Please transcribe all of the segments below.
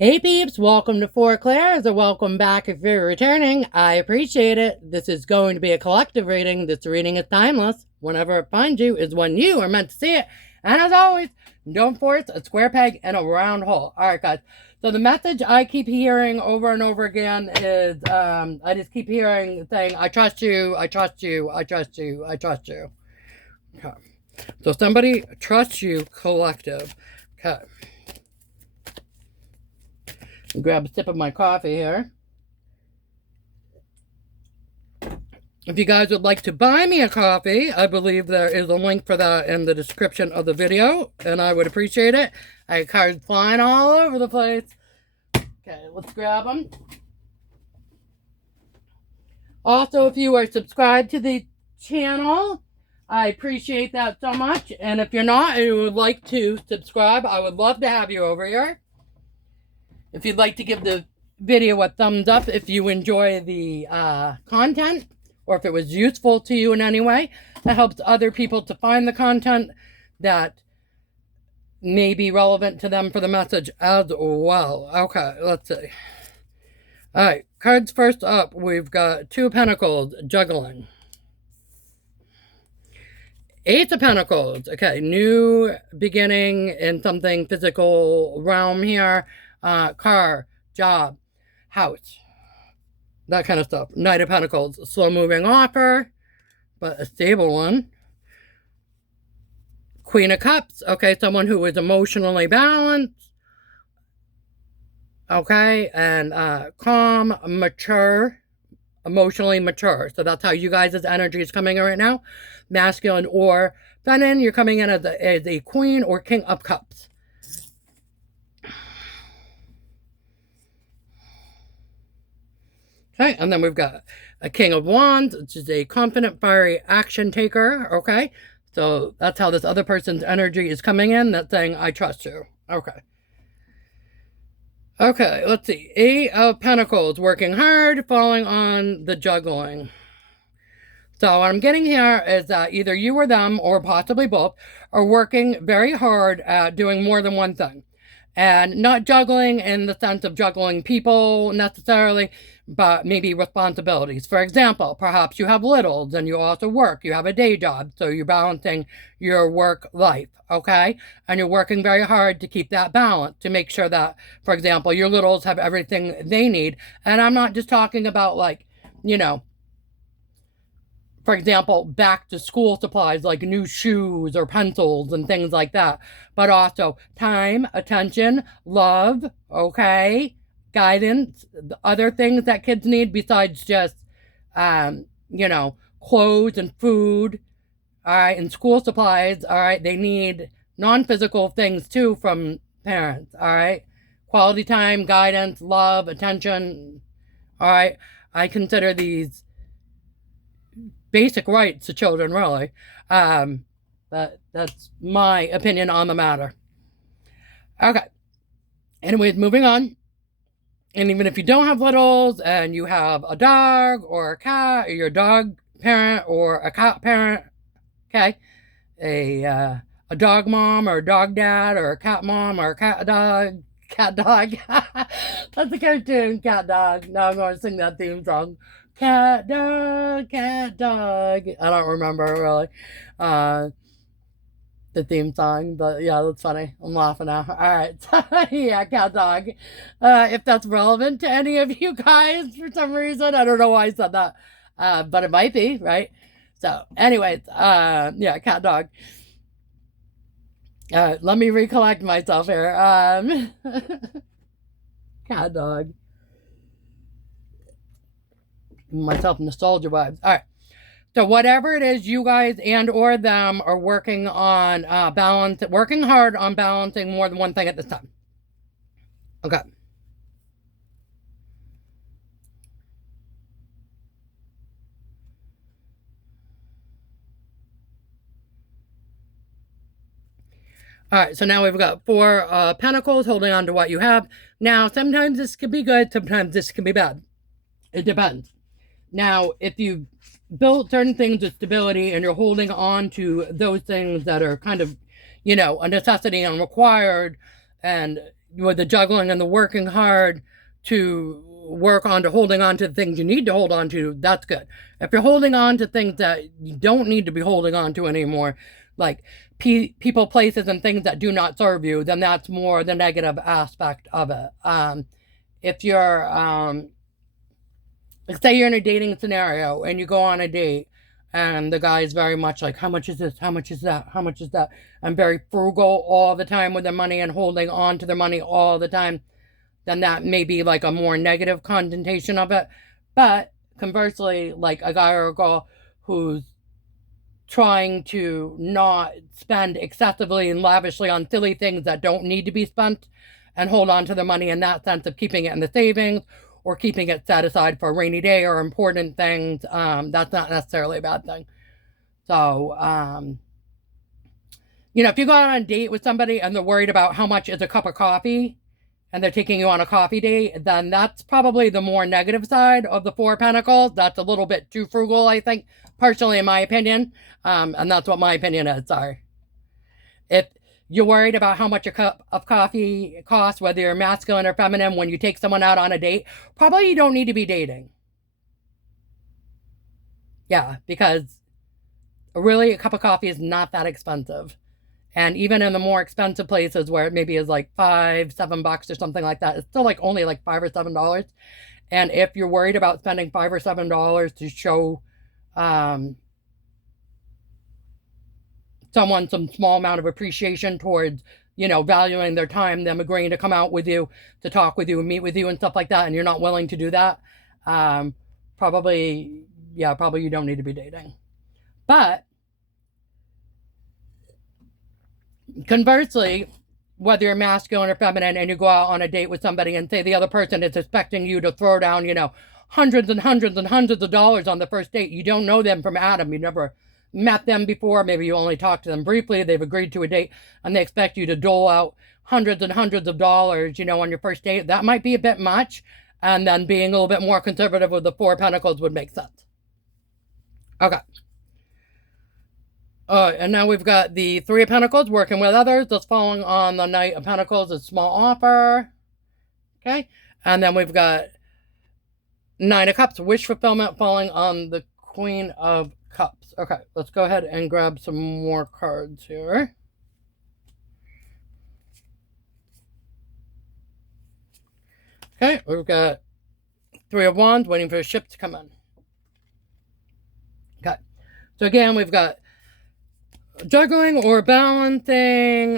Hey peeps, welcome to Four Clairs, or welcome back if you're returning. I appreciate it. This is going to be a collective reading. This reading is timeless. Whenever it finds you is when you are meant to see it. And as always, don't force a square peg in a round hole. Alright guys, so the message I keep hearing over and over again is, I just keep hearing saying, I trust you, I trust you, I trust you, I trust you. Okay. So somebody trusts you, collective. Okay. Grab a sip of my coffee here. If you guys would like to buy me a coffee, I believe there is a link for that in the description of the video, and I would appreciate it. I have cards flying all over the place. Okay, let's grab them. Also, if you are subscribed to the channel, I appreciate that so much. And if you're not and you would like to subscribe, I would love to have you over here. If you'd like to give the video a thumbs up if you enjoy the content, or if it was useful to you in any way, that helps other people to find the content that may be relevant to them for the message as well. Okay, let's see. Alright, cards first up, we've got Two of Pentacles, juggling. Eight of Pentacles, okay, new beginning in something physical realm here. Car, job, house, that kind of stuff. Knight of Pentacles, slow moving offer, but a stable one. Queen of Cups, okay, someone who is emotionally balanced, okay, and calm, mature, emotionally mature. So that's how you guys' energy is coming in right now. Masculine or feminine, you're coming in as a Queen or King of Cups. Okay, and then we've got a King of Wands, which is a confident, fiery action taker, okay? So that's how this other person's energy is coming in. That's saying, I trust you. Okay. Okay, let's see. Eight of Pentacles, working hard, falling on the juggling. So what I'm getting here is that either you or them, or possibly both, are working very hard at doing more than one thing. And not juggling in the sense of juggling people necessarily, but maybe responsibilities. For example, perhaps you have littles and you also work. You have a day job, so you're balancing your work life, okay? And you're working very hard to keep that balance, to make sure that, for example, your littles have everything they need. And I'm not just talking about, like, you know, for example, back to school supplies like new shoes or pencils and things like that. But also time, attention, love, okay, guidance, other things that kids need besides just, you know, clothes and food, all right, and school supplies, all right. They need non-physical things too from parents, all right. Quality time, guidance, love, attention, all right. I consider these basic rights to children, really. That's my opinion on the matter. Okay. Anyways, moving on. And even if you don't have littles and you have a dog or a cat, or you're a dog parent or a cat parent, okay, a dog mom or a dog dad or a cat mom or a cat dog. That's a cartoon, cat dog. Now I'm going to sing that theme song. Cat dog, cat dog. I don't remember really the theme song, but yeah, that's funny. I'm laughing now. All right. Yeah, cat dog. If that's relevant to any of you guys for some reason, I don't know why I said that, but it might be, right? So anyways, yeah, cat dog. Let me recollect myself here. Cat dog. Myself nostalgia vibes. All right. So whatever it is you guys and or them are working on working hard on balancing more than one thing at this time. Okay. All right, so now we've got Four Pentacles holding on to what you have. Now, sometimes this could be good, sometimes this can be bad. It depends. Now, if you built certain things with stability and you're holding on to those things that are kind of, you know, a necessity and required, and with the juggling and the working hard to work on to holding on to the things you need to hold on to, that's good. If you're holding on to things that you don't need to be holding on to anymore, like people, places, and things that do not serve you, then that's more the negative aspect of it. If you're, say you're in a dating scenario and you go on a date and the guy is very much like, how much is this? How much is that? How much is that? And very frugal all the time with their money and holding on to their money all the time, then that may be like a more negative connotation of it. But conversely, like a guy or a girl who's trying to not spend excessively and lavishly on silly things that don't need to be spent and hold on to their money in that sense of keeping it in the savings or keeping it set aside for a rainy day or important things, that's not necessarily a bad thing. So, if you go on a date with somebody and they're worried about how much is a cup of coffee and they're taking you on a coffee date, then that's probably the more negative side of the Four of Pentacles. That's a little bit too frugal, I think, personally, in my opinion. And that's what my opinion is, sorry. If you're worried about how much a cup of coffee costs, whether you're masculine or feminine, when you take someone out on a date, probably you don't need to be dating. Yeah, because really a cup of coffee is not that expensive. And even in the more expensive places where it maybe is like $5-7 or something like that, it's still like only like $5 or $7. And if you're worried about spending $5 or $7 to show someone some small amount of appreciation towards, valuing their time, them agreeing to come out with you, to talk with you and meet with you and stuff like that, and you're not willing to do that, probably you don't need to be dating. But conversely, whether you're masculine or feminine and you go out on a date with somebody and say the other person is expecting you to throw down, hundreds and hundreds and hundreds of dollars on the first date. You don't know them from Adam. You never met them before. Maybe you only talked to them briefly. They've agreed to a date and they expect you to dole out hundreds and hundreds of dollars, on your first date. That might be a bit much. And then being a little bit more conservative with the Four of Pentacles would make sense. Okay. And now we've got the Three of Pentacles, working with others. That's falling on the Knight of Pentacles, a small offer. Okay. And then we've got Nine of Cups, wish fulfillment, falling on the Queen of Cups. Okay, let's go ahead and grab some more cards here. Okay, we've got Three of Wands, waiting for a ship to come in. Okay, so again, we've got juggling or balancing,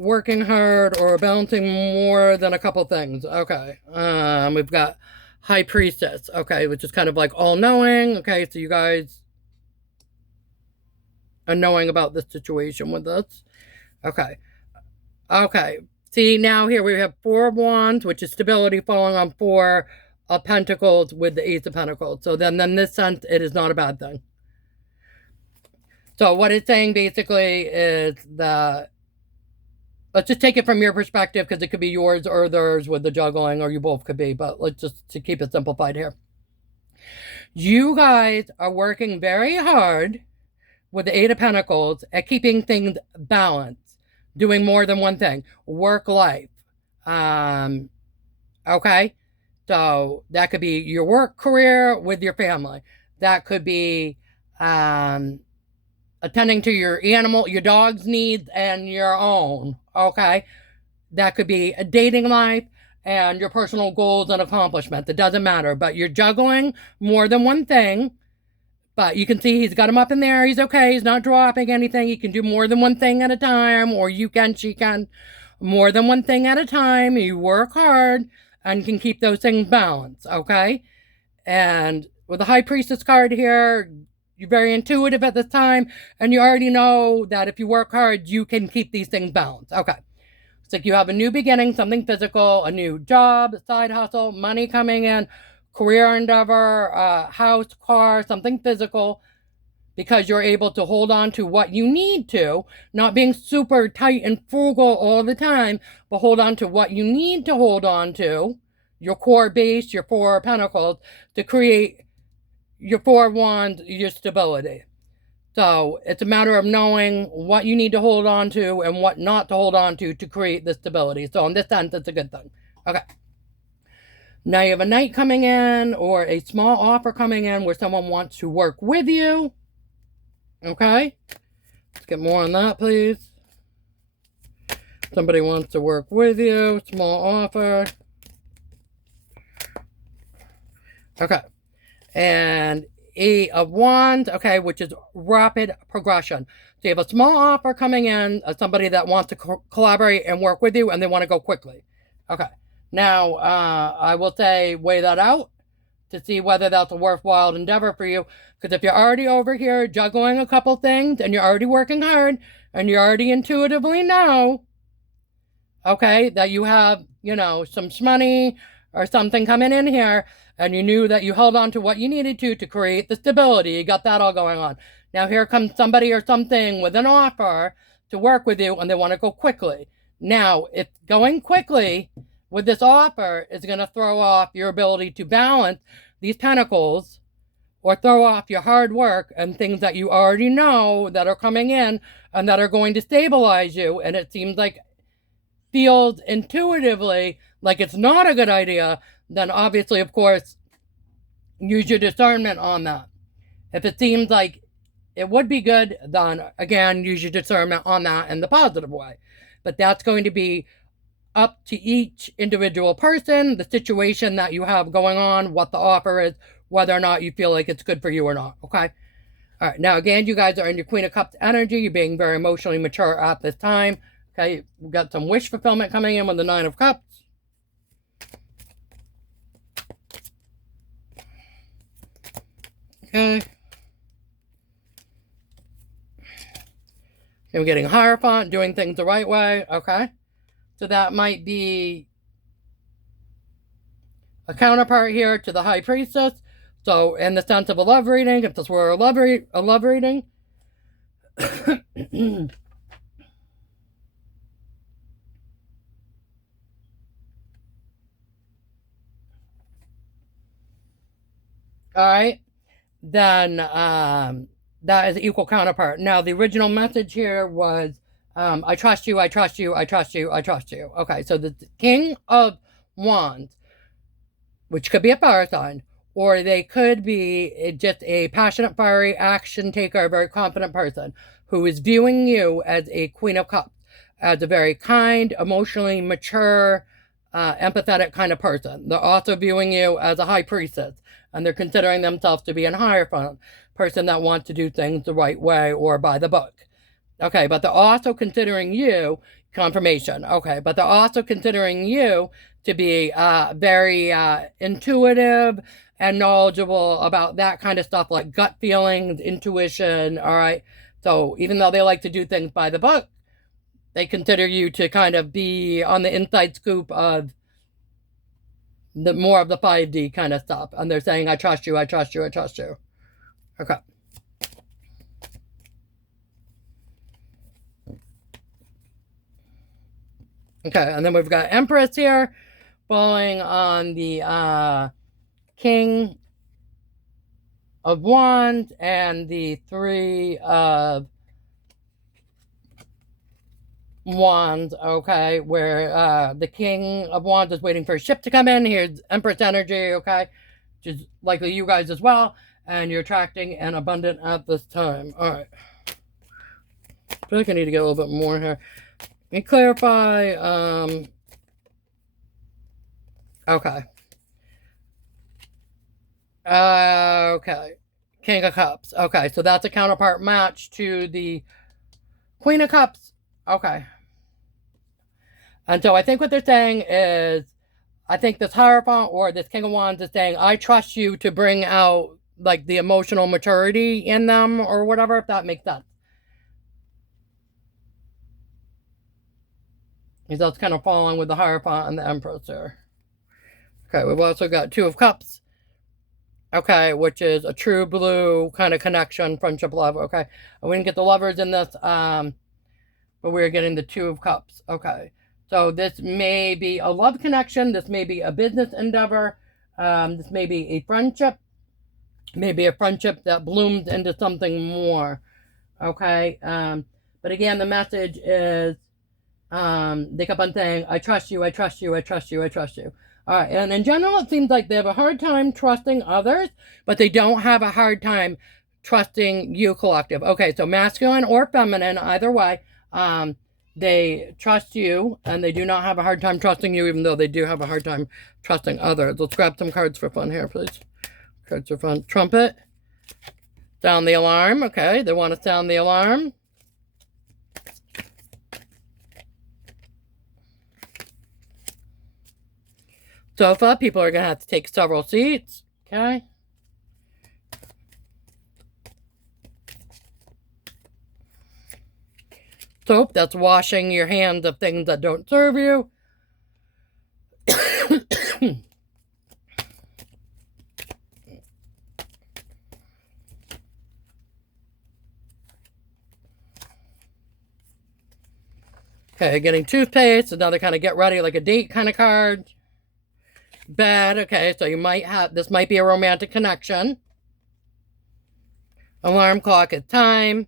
working hard or balancing more than a couple things. Okay, we've got High Priestess, okay, which is kind of like all-knowing. Okay, so you guys are knowing about this situation with this. Okay. See, now here we have Four of Wands, which is stability, falling on Four of Pentacles with the Ace of Pentacles. So then in this sense, it is not a bad thing. So what it's saying basically is that, let's just take it from your perspective, because it could be yours or theirs with the juggling, or you both could be, but let's just to keep it simplified here. You guys are working very hard with the Eight of Pentacles at keeping things balanced, doing more than one thing, work life. Okay, so that could be your work career with your family. That could be attending to your dog's needs and your own. Okay, that could be a dating life and your personal goals and accomplishments. It doesn't matter, but you're juggling more than one thing. But you can see he's got him up in there. He's okay. He's not dropping anything. He can do more than one thing at a time, or she can. More than one thing at a time. You work hard and can keep those things balanced, okay? And with the High Priestess card here, you're very intuitive at this time, and you already know that if you work hard, you can keep these things balanced, okay? It's like you have a new beginning, something physical, a new job, side hustle, money coming in, career endeavor, house, car, something physical, because you're able to hold on to what you need to, not being super tight and frugal all the time, but hold on to what you need to hold on to, your core base, your Four of Pentacles, to create your Four of Wands, your stability. So it's a matter of knowing what you need to hold on to and what not to hold on to create the stability. So in this sense, it's a good thing. Okay. Now you have a knight coming in or a small offer coming in where someone wants to work with you. Okay. Let's get more on that, please. Somebody wants to work with you. Small offer. Okay. And Eight of Wands, okay, which is rapid progression. So you have a small offer coming in, somebody that wants to collaborate and work with you, and they want to go quickly. Okay. Now, I will say, weigh that out to see whether that's a worthwhile endeavor for you. Because if you're already over here juggling a couple things, and you're already working hard, and you already intuitively know, okay, that you have, you know, some money or something coming in here, and you knew that you held on to what you needed to create the stability. You got that all going on. Now here comes somebody or something with an offer to work with you, and they want to go quickly. Now, if going quickly with this offer is going to throw off your ability to balance these pentacles, or throw off your hard work and things that you already know that are coming in and that are going to stabilize you, and it seems like, feels intuitively like it's not a good idea, then obviously, of course, use your discernment on that. If it seems like it would be good, then again, use your discernment on that in the positive way. But that's going to be up to each individual person, the situation that you have going on, what the offer is, whether or not you feel like it's good for you or not, okay? All right, now again, you guys are in your Queen of Cups energy. You're being very emotionally mature at this time. Okay, we've got some wish fulfillment coming in with the Nine of Cups. Okay. I'm getting Hierophant, doing things the right way. Okay. So that might be a counterpart here to the High Priestess. So in the sense of a love reading, if this were a love reading, all right, then that is equal counterpart. Now, the original message here was, I trust you, I trust you, I trust you, I trust you. Okay, so the King of Wands, which could be a fire sign, or they could be just a passionate, fiery, action taker, very confident person who is viewing you as a Queen of Cups, as a very kind, emotionally mature, empathetic kind of person. They're also viewing you as a High Priestess, and they're considering themselves to be a Hierophant, person that wants to do things the right way or by the book. Okay, but they're also considering you, confirmation, okay, but they're also considering you to be very intuitive and knowledgeable about that kind of stuff, like gut feelings, intuition, all right? So even though they like to do things by the book, they consider you to kind of be on the inside scoop of the more of the 5D kind of stuff. And they're saying, I trust you, I trust you, I trust you. Okay. Okay, and then we've got Empress here, falling on the King of Wands and the Three of Wands, okay, where the King of Wands is waiting for a ship to come in. Here's Empress energy, okay, which is likely you guys as well, and you're attracting an abundant at this time. All right. I feel like I need to get a little bit more here. Let me clarify. Okay. Okay. King of Cups. Okay, so that's a counterpart match to the Queen of Cups. Okay. And so I think what they're saying is, I think this Hierophant or this King of Wands is saying, I trust you to bring out, like, the emotional maturity in them or whatever, if that makes sense. Because that's kind of following with the Hierophant and the Empress here. Okay, we've also got Two of Cups. Okay, which is a true blue kind of connection, friendship, love. Okay, we didn't get the lovers in this, but we're getting the Two of Cups. Okay, so this may be a love connection. This may be a business endeavor. This may be a friendship. Maybe a friendship that blooms into something more. Okay. But again, the message is, they kept on saying, I trust you, I trust you, I trust you, I trust you. All right. And in general, it seems like they have a hard time trusting others, but they don't have a hard time trusting you, collective. Okay. So masculine or feminine, either way, they trust you and they do not have a hard time trusting you, even though they do have a hard time trusting others. Let's grab some cards for fun here, please. Cards for fun. Trumpet. Sound the alarm. Okay. They want to sound the alarm. Sofa. People are going to have to take several seats. Okay. Soap. That's washing your hands of things that don't serve you. Okay, getting toothpaste, another kind of get ready, like a date kind of card. Bed, okay, so you might have, this might be a romantic connection. Alarm clock is time.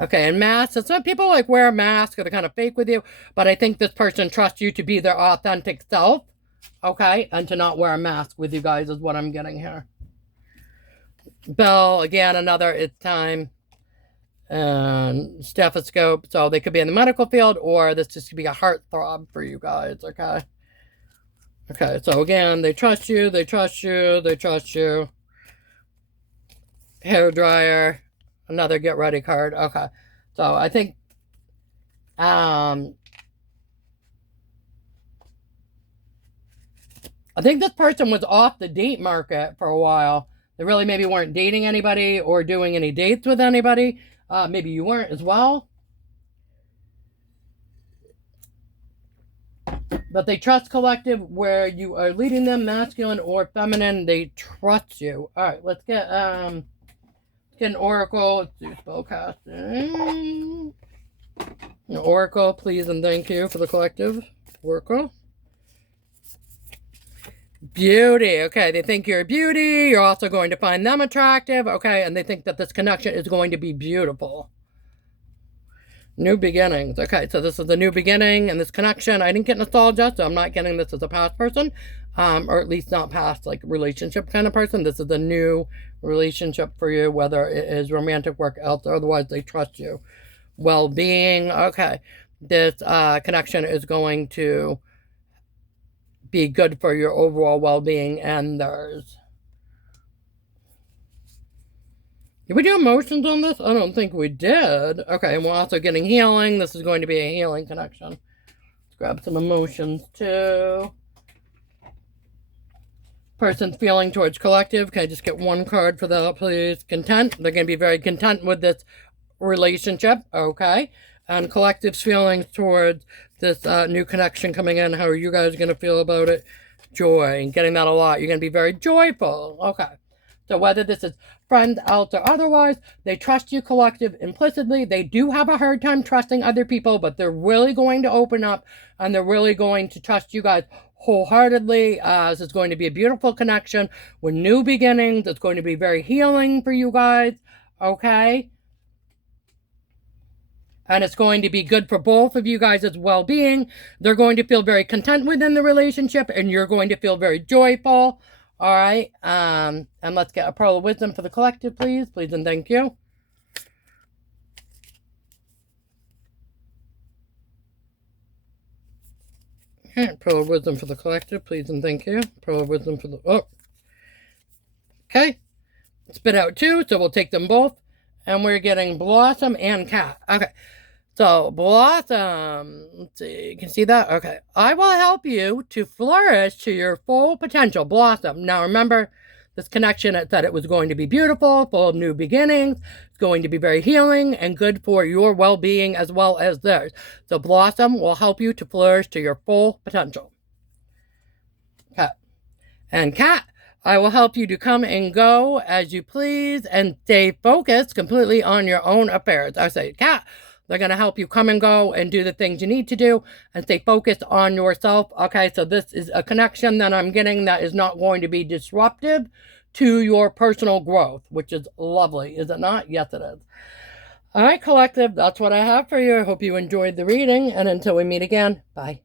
Okay, and masks, it's not people like wear a mask or they're kind of fake with you, but I think this person trusts you to be their authentic self, okay, and to not wear a mask with you guys is what I'm getting here. Bell, again, another, it's time. And stethoscope, so they could be in the medical field, or this just could be a heartthrob for you guys, okay? Okay, so again, they trust you, they trust you, they trust you. Hair dryer, another get ready card, okay. So I think, this person was off the date market for a while. They really maybe weren't dating anybody or doing any dates with anybody. Maybe you weren't as well. But they trust, collective, where you are leading them, masculine or feminine. They trust you. All right, let's get an oracle. Let's do spellcasting. An oracle, please and thank you for the collective. Oracle. Beauty. Okay, they think you're a beauty. You're also going to find them attractive. Okay, and they think that this connection is going to be beautiful. New beginnings. Okay, so this is a new beginning and this connection. I didn't get nostalgia, so I'm not getting this as a past person, or at least not past, like, relationship kind of person. This is a new relationship for you, whether it is romantic work, else, or otherwise they trust you. Well-being. Okay, this connection is going to be good for your overall well-being and theirs. Did we do emotions on this? I don't think we did. Okay, and we're also getting healing. This is going to be a healing connection. Let's grab some emotions too. Person's feeling towards collective. Can I just get one card for that, please? Content. They're going to be very content with this relationship. Okay. And collective's feelings towards this new connection coming in. How are you guys going to feel about it? Joy. And getting that a lot. You're going to be very joyful. Okay. So whether this is friends, else, or otherwise, they trust you, collective, implicitly. They do have a hard time trusting other people, but they're really going to open up and they're really going to trust you guys wholeheartedly. This is going to be a beautiful connection with new beginnings. It's going to be very healing for you guys. Okay. And it's going to be good for both of you guys' well-being. They're going to feel very content within the relationship, and you're going to feel very joyful. All right. And let's get a pearl of wisdom for the collective, please. Please and thank you. Okay, pearl of wisdom for the collective, please and thank you. Pearl of wisdom for the... Oh. Okay. Spit out two, so we'll take them both. And we're getting Blossom and Cat. Okay. So, Blossom, let's see, you can see that? Okay. I will help you to flourish to your full potential, Blossom. Now, remember, this connection, it said it was going to be beautiful, full of new beginnings. It's going to be very healing and good for your well-being as well as theirs. So, Blossom will help you to flourish to your full potential. Cat. And Cat, I will help you to come and go as you please and stay focused completely on your own affairs. I say, Cat, they're going to help you come and go and do the things you need to do and stay focused on yourself. Okay, so this is a connection that I'm getting that is not going to be disruptive to your personal growth, which is lovely, is it not? Yes, it is. All right, collective, that's what I have for you. I hope you enjoyed the reading, and until we meet again, bye.